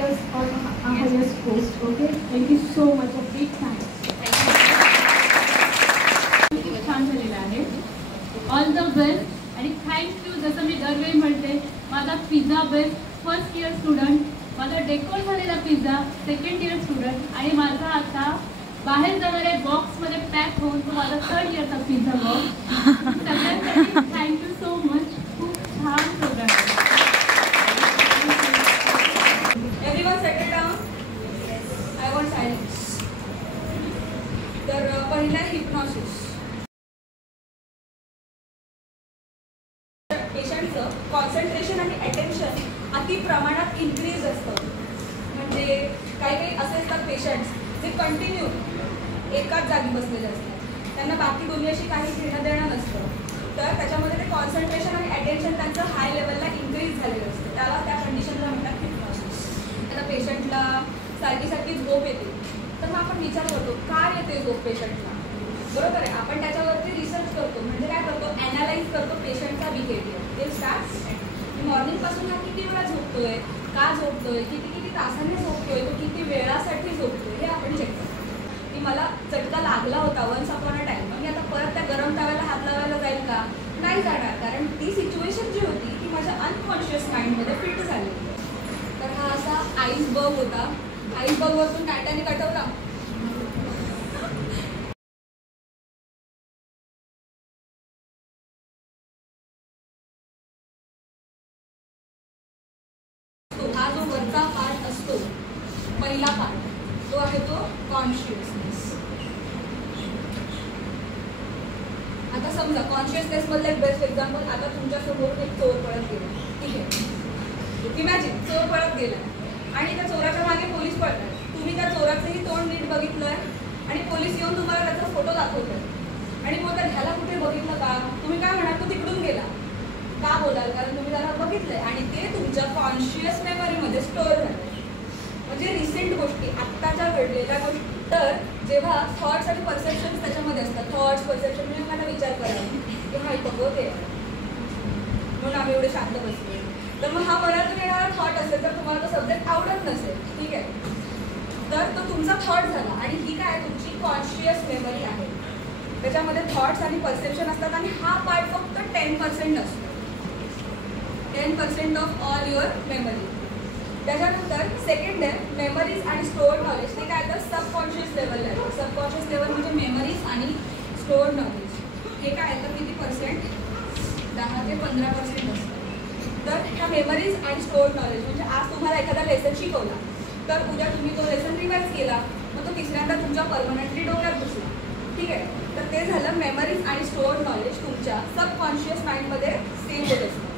highest post. Okay, thank you so much. A big thanks. छान झालेलं आहे. All the best आणि thank you. जसं मी दरवेळी म्हणते, माझा pizza best first year student, माझा डेकोर झालेला पिझ्झा सेकंड इयर स्टुडंट आणि माझा आता बाहेर जाणाऱ्या बॉक्समध्ये पॅक होऊन तो माझा थर्ड इयरचा पिझ्झा बॉक्स. सगळ्यांसाठी थँक्यू सो मच. खूप छान programme. Everyone settle down. I want silence. तर पहिला हिप्नॉसिस. पेशंटचं कॉन्सन्ट्रेशन आणि अटेन्शन अति प्रमाणात इन्क्रीज असतं. म्हणजे काही काही असे असतात पेशंट्स जे कंटिन्यू एकाच जागी बसलेले असतात, त्यांना बाकी दुनियाशी काही घेणं देणं नसतं. तर त्याच्यामध्ये ते कॉन्सन्ट्रेशन आणि अटेन्शन त्यांचं हाय लेवलला इन्क्रीज झालेलं असतं. त्याला त्या कंडिशनला म्हणतात हिप्नॉसिस. आता पेशंटला सारखी झोप येते, तर मग आपण विचार करतो का येते झोप पेशंटला. बरोबर आहे. आपण त्याच्यावरती रिसर्च करतो. म्हणजे काय करतो, ॲनालाइज करतो पेशंटचा बिहेवियर. ते स्टार्ट मॉर्निंगपासून हा किती वेळा झोपतोय, का झोपतोय, किती तासांनी झोपतोय, तो किती वेळासाठी झोपतोय, हे आपण चेक करतो. की मला चटका लागला होता वन्स अपॉन अ टाइम, मी आता परत त्या गरम तव्याला हात लावायला जाईल का, नाही जाणार. कारण ती सिच्युएशन जी होती ती माझ्या अनकॉन्शियस माइंडमध्ये फिट झाली. तर हा असा आईसबर्ग होता. आईसबर्गवरतून टायटॅनिक आठवला. हा जो वरचा पार्ट असतो, पहिला पार्ट, तो आहे तो कॉन्शियसनेस. आता समजा कॉन्शियसनेस मधलं एक बेस्ट एक्झाम्पल, आता तुमच्या समोर एक चोर पळत गेला. ठीक आहे, इमॅजिन चोर पळत गेला आणि त्या चोराच्या मागे पोलीस पळतात. तुम्ही त्या चोराचंही तोंड नीट बघितलंय आणि पोलीस येऊन तुम्हाला त्याचा फोटो दाखवतोय आणि मग ह्याला कुठे बघितलं का, तुम्ही काय म्हणाल, तो तिकडून गेला का बोलाल, कारण तुम्ही त्याला बघितलंय आणि ते तुमच्या कॉन्शियस मेमरीमध्ये स्टोअर झालं. म्हणजे रिसेंट गोष्टी, आत्ताच्या घडलेल्या गोष्टी. तर जेव्हा थॉट्स आणि परसेप्शन त्याच्यामध्ये असतात, थॉट्स परसेप्शन म्हणजे मला विचार करा की हा बघत आहे म्हणून आम्ही एवढे शांत बसले. तर मग हा मनातून येणारा थॉट असेल तर तुम्हाला तो सब्जेक्ट आवडत नसेल. ठीक आहे, तर तो तुमचा थॉट झाला आणि ही काय तुमची कॉन्शियस मेमरी आहे. त्याच्यामध्ये थॉट्स आणि परसेप्शन असतात आणि हा पार्ट फक्त 10% असतो. 10% ऑफ ऑल युअर मेमरी. त्याच्यानंतर सेकंड आहे मेमरीज आणि स्टोअर्ड नॉलेज. ते काय तर सबकॉन्शियस लेवल आहे. सबकॉन्शियस लेवल म्हणजे मेमरीज आणि स्टोअर्ड नॉलेज. हे काय तर किती पर्सेंट, 10 ते 15% असतं. तर ह्या मेमरीज आणि स्टोअर्ड नॉलेज म्हणजे आज तुम्हाला एखादा लेसन शिकवला तर उद्या तुम्ही तो लेसन रिवाइज केला, मग तो तिसऱ्यांदा तुमच्या परमनंटली डोक्यात बसला. ठीक आहे, तर ते झालं मेमरीज आणि स्टोअर्ड नॉलेज तुमच्या सबकॉन्शियस माइंडमध्ये सेव्ह होत असतं.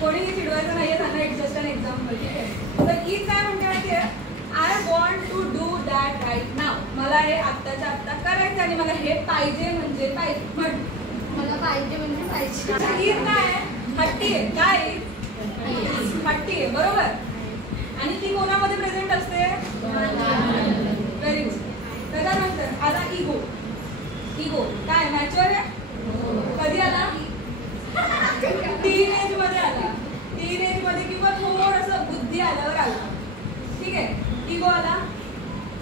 कोणीही चिडवायचं नाहीये त्यांना. It's just an example. ठीक आहे, तर ही काय म्हणते माहिती आहे, I want to do that right now. मला हे आत्ताच्या आत्ता करायचं आणि मला हे पाहिजे म्हणजे पाहिजे. मला पाहिजे म्हणजे पाहिजे. ही काय हट्टी आहे. काय हट्टी आहे, बरोबर. आणि ती कोणामध्ये प्रेझेंट असते, व्हेरी गुड. त्याच्यानंतर आला इगो. इगो काय मॅच्युअर आहे, कधी आला, टीन एज मध्ये आला. टीन एज मध्ये किंवा थोडंसं बुद्धी आल्यावर आला. ठीक आहे, इगो आला,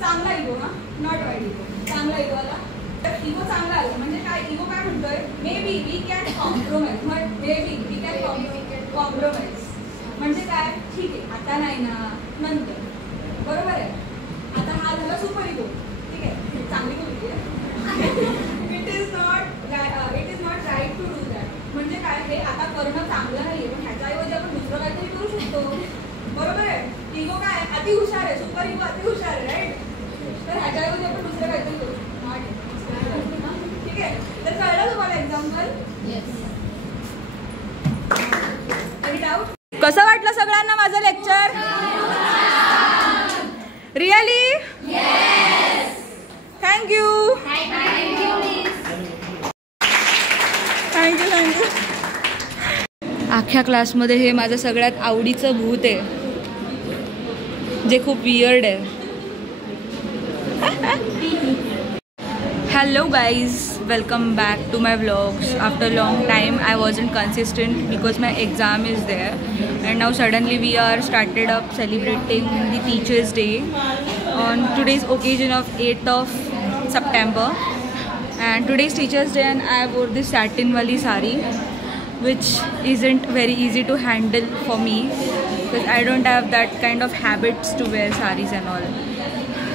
चांगला इगो ना, नॉट वाईट इगो, चांगला इगो आला. तर इगो चांगला आला म्हणजे काय, इगो काय म्हणतोय, maybe we can compromise. Maybe we can compromise म्हणजे काय, ठीक आहे आता नाही ना, नंतर. बरोबर आहे. आता हा झाला सुपर इगो. ठीक आहे, चांगली गोष्ट आहे. It is not right to do that. म्हणजे काय, हे आता करणं चांगलं नाही, पण ह्याच्याऐवजी आपण दुसरं काहीतरी करू शकतो. बरोबर आहे. इगो काय अति हुशार आहे, सुपर इगो अति हुशार आहे, राईट. तर ह्याच्याऐवजी आपण दुसरं काहीतरी करू शकतो. ठीक आहे, तर कळलं तुम्हाला एक्झाम्पल. Any doubt. कसं वाटलं सगळ्यांना माझं लेक्चर? रिअली? थँक्यू. थँक्यू. अख्ख्या क्लासमध्ये हे माझं सगळ्यात आवडीचं भूत आहे जे खूप वियर्ड आहे. Hello guys, welcome back to my vlogs. After a long time I wasn't consistent because my exam is there, and now suddenly we are started up celebrating the Teachers Day on today's occasion of 8th of September. And today's Teachers Day and I wore this satin wali sari, which isn't very easy to handle for me because I don't have that kind of habits to wear saris and all.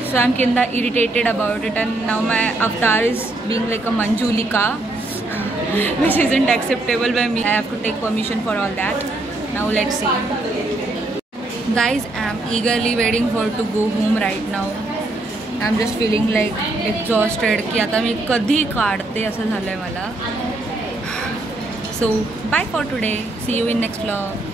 So I'm kinda irritated about it, and now my avatar is being like a Manjulika, which isn't acceptable by me. I have to take permission for all that. Now let's see. Guys, I'm eagerly waiting for to go home right now. I'm just feeling like exhausted की आता मी कधी काढते असं झालंय मला. So bye for today. See you in next vlog.